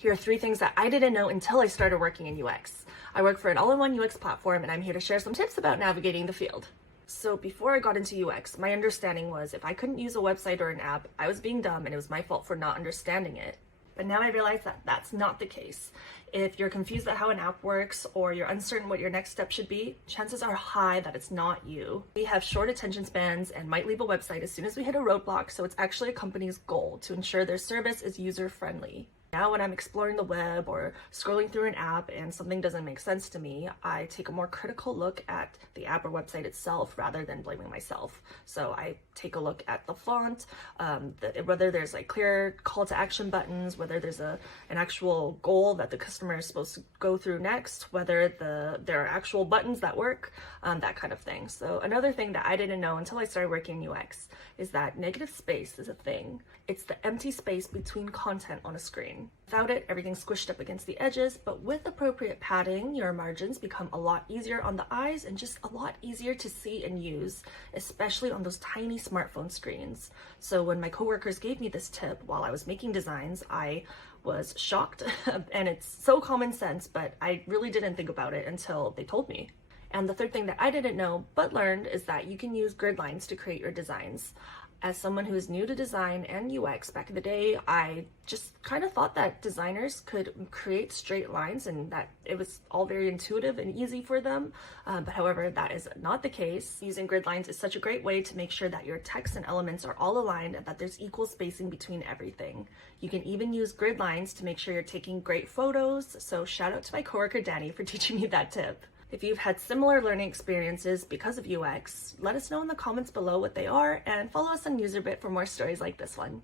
Here are 3 things that I didn't know until I started working in UX. I work for an all-in-one UX platform, and I'm here to share some tips about navigating the field. So before I got into UX, my understanding was if I couldn't use a website or an app, I was being dumb and it was my fault for not understanding it. But now I realize that that's not the case. If you're confused at how an app works or you're uncertain what your next step should be, chances are high that it's not you. We have short attention spans and might leave a website as soon as we hit a roadblock, so it's actually a company's goal to ensure their service is user-friendly. Now when I'm exploring the web or scrolling through an app and something doesn't make sense to me, I take a more critical look at the app or website itself rather than blaming myself. So I take a look at the font, whether there's like clear call to action buttons, whether there's an actual goal that the customer is supposed to go through next, whether there are actual buttons that work, that kind of thing. So another thing that I didn't know until I started working in UX is that negative space is a thing. It's the empty space between content on a screen. Without it, everything's squished up against the edges, but with appropriate padding, your margins become a lot easier on the eyes and just a lot easier to see and use, especially on those tiny smartphone screens. So when my coworkers gave me this tip while I was making designs, I was shocked and it's so common sense, but I really didn't think about it until they told me. And the third thing that I didn't know but learned is that you can use grid lines to create your designs. As someone who is new to design and UX back in the day, I just kind of thought that designers could create straight lines and that it was all very intuitive and easy for them. But however, that is not the case. Using grid lines is such a great way to make sure that your text and elements are all aligned and that there's equal spacing between everything. You can even use grid lines to make sure you're taking great photos. So shout out to my coworker Danny for teaching me that tip. If you've had similar learning experiences because of UX, let us know in the comments below what they are and follow us on UserBit for more stories like this one.